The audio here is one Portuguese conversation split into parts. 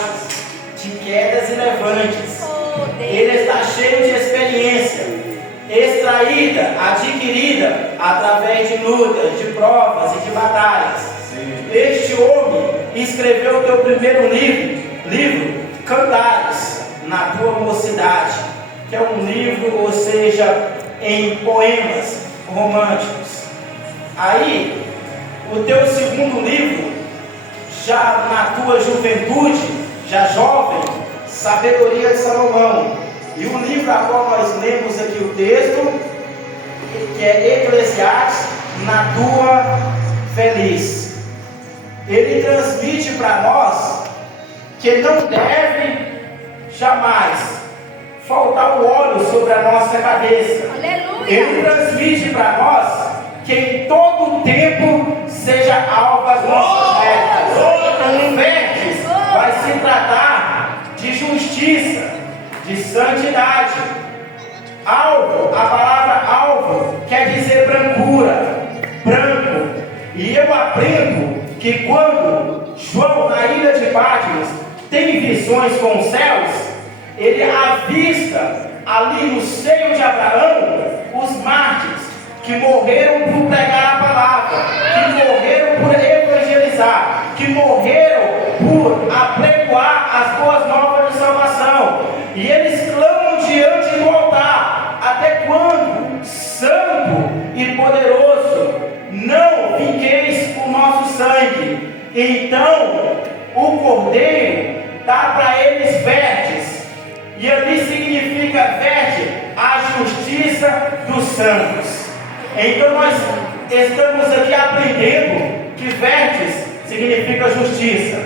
baixos, de quedas e levantes. Ele está cheio de experiência, extraída, adquirida através de lutas, de provas e de batalhas. Este homem escreveu o teu primeiro livro, Cantares, na tua mocidade, que é um livro, ou seja, em poemas românticos. Aí, o teu segundo livro, já na tua juventude, já jovem, Sabedoria de Salomão. E o livro a qual nós lemos aqui o texto, que é Eclesiastes, na tua velhice. Ele transmite para nós que não deve jamais faltar o óleo sobre a nossa cabeça. Aleluia. Ele transmite para nós que em todo tempo seja alva as nossas metas. Verdes vai se tratar de justiça, de santidade. Alvo, a palavra alvo quer dizer brancura, branco. E eu aprendo que quando João, na ilha de Patmos, tem visões com os céus, ele avista ali no seio de Abraão os mártires que morreram por pregar a palavra, que morreram por evangelizar, que morreram por apregoar as boas novas de salvação. E eles clamam diante do altar: até quando, santo e poderoso, não vingueis o nosso sangue? Então o Cordeiro dá para eles verdes, e ali significa verde a justiça dos santos. Então nós estamos aqui aprendendo que verdes significa justiça,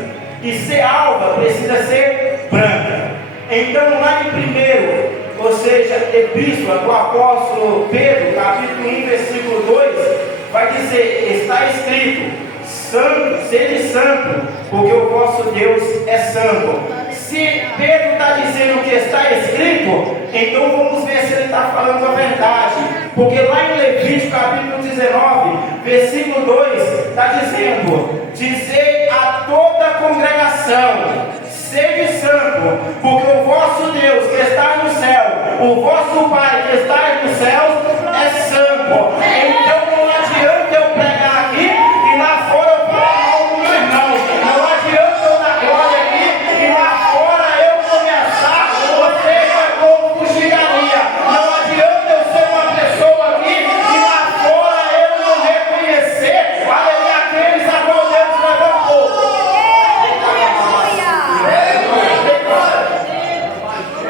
e ser alva precisa ser branca. Então lá em primeiro, ou seja, epístola do apóstolo Pedro, capítulo 1, versículo 2, vai dizer: está escrito, santo, sede santo, porque o vosso Deus é santo. Se Pedro está dizendo que está escrito, então vamos ver se ele está falando a verdade. Porque lá em Levítico capítulo 19, versículo 2, está dizendo: dizei a toda a congregação, sede santo, porque o vosso Deus que está no céu, o vosso Pai que está nos céus, é santo. Então não adianta eu pregar aqui e lá fora eu falar mal dos irmãos. Não adianta eu dar glória aqui e lá fora eu começar, ou seja, como fuxigaria. Não adianta eu ser uma pessoa aqui e lá fora eu não reconhecer, aleluia, aqueles a qual Deus levantou.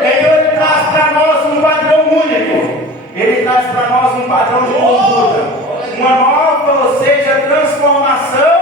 Então ele traz para nós um padrão único. Ele traz para nós um padrão de conduta, uma nova, ou seja, transformação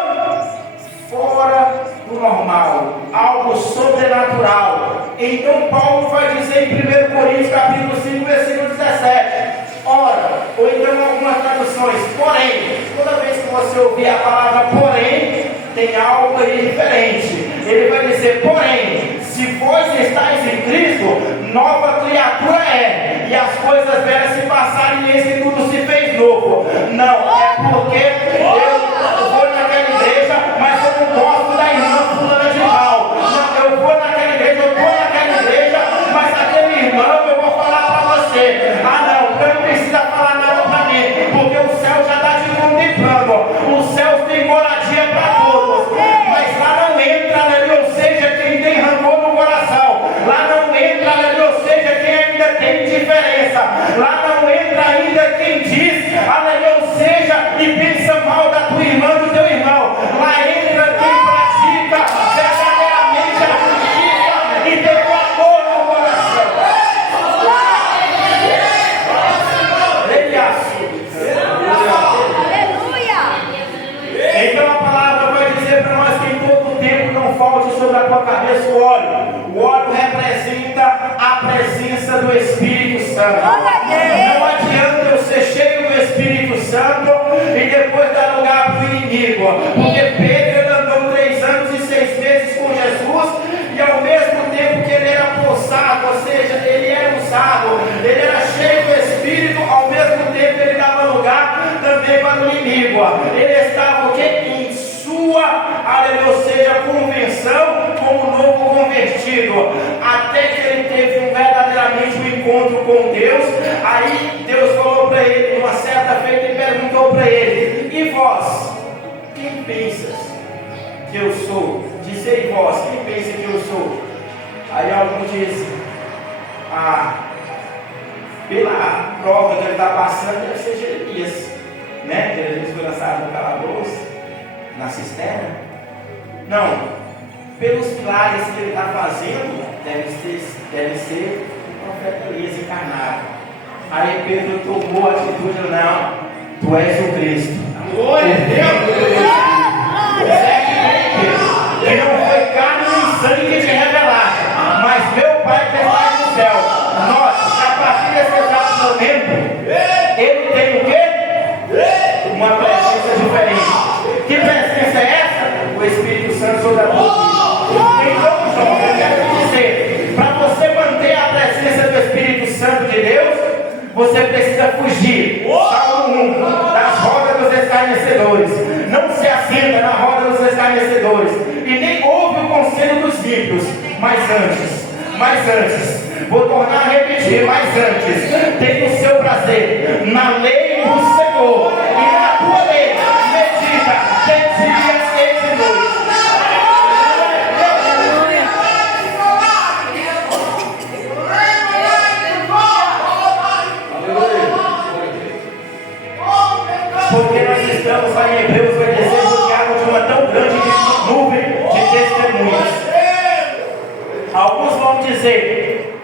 fora do normal, algo sobrenatural. Então Paulo vai dizer em 1 Coríntios capítulo 5, versículo 17: ora, ou então algumas traduções, porém, toda vez que você ouvir a palavra porém, tem algo aí diferente. Ele vai dizer: porém, se vós estáis em Cristo, nova criatura é, e as coisas velhas se passaram e esse tudo se fez novo. Não, é porque eu vou naquela igreja, mas eu não gosto da irmã fulana de tal. Não, eu vou naquela igreja, eu estou naquela igreja, mas aquele irmão eu vou falar para você: ah não, eu não precisa falar nada para mim, porque o céu já está te contemplando. O céu tem moradia para todos, mas lá não entra, né? Ou seja, quem tem rancor no coração. Lá não entra, né? Ou seja, quem ainda tem diferença. Lá não entra ainda quem diz, aleluia, ou seja, e pensa mal da tua irmã, do teu irmão. Lá entra quem pratica verdadeiramente a justiça e tem o amor no coração. Então a palavra vai dizer para nós que em todo tempo não falte sobre a tua cabeça o óleo. O óleo representa a presença do Espírito Santo. Não adianta eu ser cheio do Espírito Santo e depois dar lugar para o inimigo. Porque Pedro andou 3 anos e 6 meses com Jesus, e ao mesmo tempo que ele era possado, ou seja, ele era usado, ele era cheio do Espírito, ao mesmo tempo ele dava lugar também para o inimigo. Ele estava o quê? Em sua, aleluia, ou seja, convenção como novo convertido. Aí Deus falou para ele, uma certa feita, e perguntou para ele: e vós, quem pensas que eu sou? Dizei vós, quem pensa que eu sou? Aí alguns dizem: pela prova que ele está passando, deve ser Jeremias, né? Jeremias foi lançado no calabouço, na cisterna. Não, pelos pilares que ele está fazendo, deve ser o profeta Elias encarnado. Aí Pedro tomou a atitude: não, tu és o Cristo. Glória a Deus! Que não foi carne nem sangue que te revelaram, mas meu Pai que está no céu. Nós, a partir desse exato momento, ele tem o quê? Uma presença diferente. Que presença é essa? O Espírito Santo sobre a tua vida. Então, João, eu quero dizer, para você manter a presença do Espírito Santo de Deus, você precisa fugir, Salmo 1, das rodas dos escarnecedores. Não se assenta na roda dos escarnecedores, e nem ouve o conselho dos ímpios. Mas antes, vou tornar a repetir, mas antes, tem o seu prazer na lei do Senhor, e na tua lei medita de dia e de noite. Porque nós estamos lá em Hebreus, vai dizer, rodeados de uma tão grande nuvem de testemunhas. Alguns vão dizer: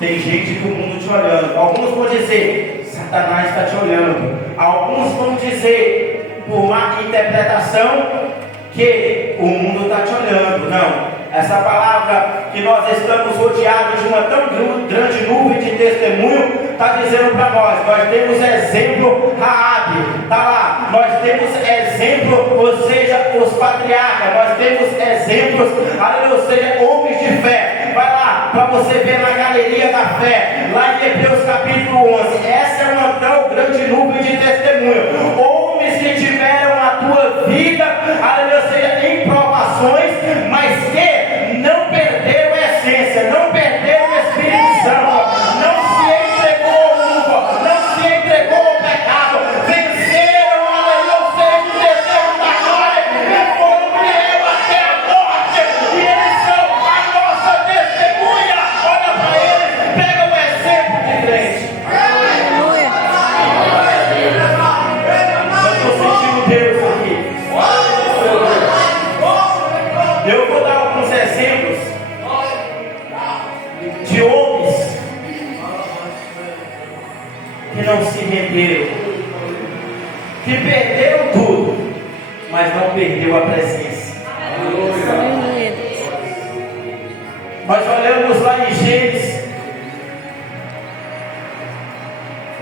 tem gente do mundo te olhando. Alguns vão dizer: Satanás está te olhando. Alguns vão dizer, por má interpretação, que o mundo está te olhando. Não. Essa palavra que nós estamos rodeados de uma tão grande nuvem de testemunho está dizendo para nós temos exemplo Raabe, está lá, nós temos exemplo, ou seja, os patriarcas, nós temos exemplos, ou seja, homens de fé. Vai lá para você ver na galeria da fé, lá em Hebreus capítulo 11. Essa é uma tão grande nuvem de testemunho. Homens que tiveram a tua vida, ou seja, em provações, mas que não perderam a essência, não perderam o Espírito Santo, não se entregou ao mundo, não se entregou ao pecado, venceram, ou seja, desceram da glória e foram fiéis até a morte, e eles são a nossa testemunha. Olha para eles, pega o exemplo de crente. Aleluia. Eu estou sentindo Deus aqui. Eu vou dar alguns exemplos de homens que não se renderam, que perderam tudo, mas não perdeu a presença. Nós olhamos lá em Gênesis,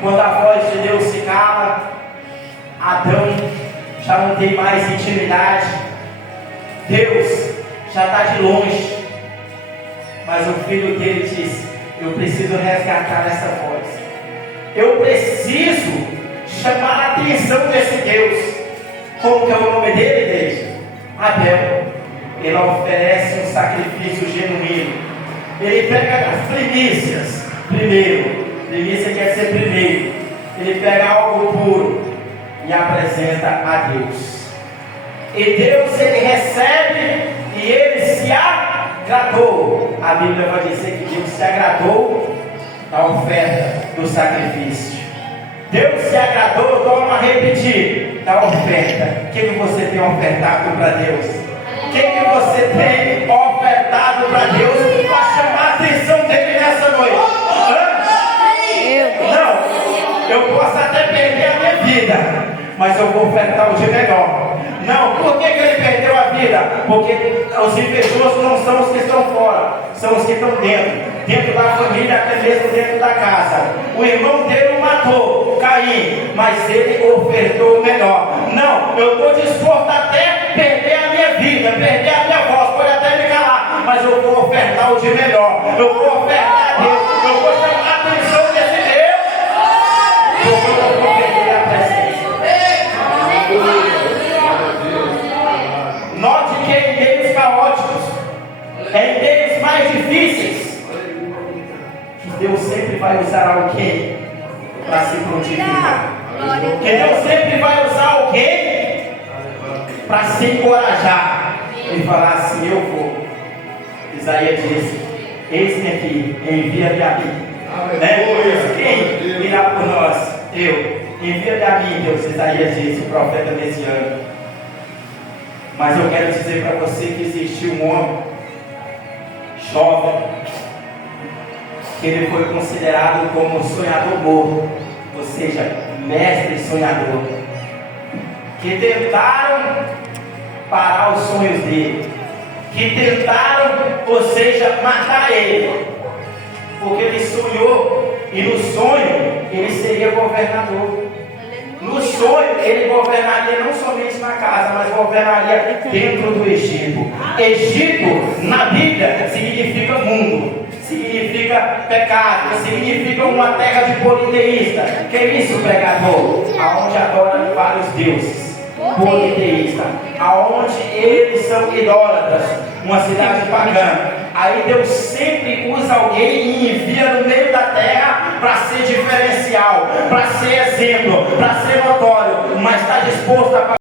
quando a voz de Deus se cala, Adão já não tem mais intimidade. Deus já está de longe, mas o filho dele diz: eu preciso resgatar essa voz, eu preciso chamar a atenção desse Deus. Como que é o nome dele, igreja? Abel. Ele oferece um sacrifício genuíno, ele pega as primícias primeiro, primícia quer ser primeiro, ele pega algo puro e apresenta a Deus. E Deus, ele recebe e ele se agradou. A Bíblia vai dizer que Deus se agradou da oferta do sacrifício. Deus se agradou, torna a repetir, da oferta. O que você tem ofertado para Deus? O que você tem ofertado para Deus para chamar a atenção dele nessa noite? Não, eu posso até perder a minha vida, mas eu vou ofertar o de melhor. Não, por que ele perdeu a vida? Porque os invejosos não são os que estão fora, são os que estão dentro da família, até mesmo dentro da casa. O irmão dele o matou, Caim, mas ele ofertou o melhor. Não, eu estou disposto até perder a minha vida, perder a minha voz, pode até me calar, mas eu vou ofertar o de melhor. Eu vou ofertar a Deus, eu vou chamar a atenção desse Deus, porque eu não vou perder a presença. Note que em meios caóticos, em meios mais difíceis, que Deus sempre vai usar alguém para se frutificar. Porque Deus sempre vai usar alguém para se encorajar e falar assim: eu vou. Isaías disse: eis-me aqui, envia-me a mim. Quem irá por nós? Eu. Envia-me a mim, Deus. Isaías disse, o profeta messiânico. Mas eu quero dizer para você que existiu um homem jovem, que ele foi considerado como sonhador morto, ou seja, mestre sonhador, que tentaram parar os sonhos dele, que tentaram, ou seja, matar ele, porque ele sonhou, e no sonho ele seria governador. No sonho ele governaria não somente na casa, mas governaria dentro do Egito. Egito na Bíblia significa mundo, significa pecado, significa uma terra de politeísta. Que é isso, pregador? Aonde adoram vários deuses, politeísta, aonde eles são idólatras, uma cidade pagã. Aí Deus sempre usa alguém e envia no meio da terra para ser diferencial, para ser exemplo, para ser notório, mas está disposto a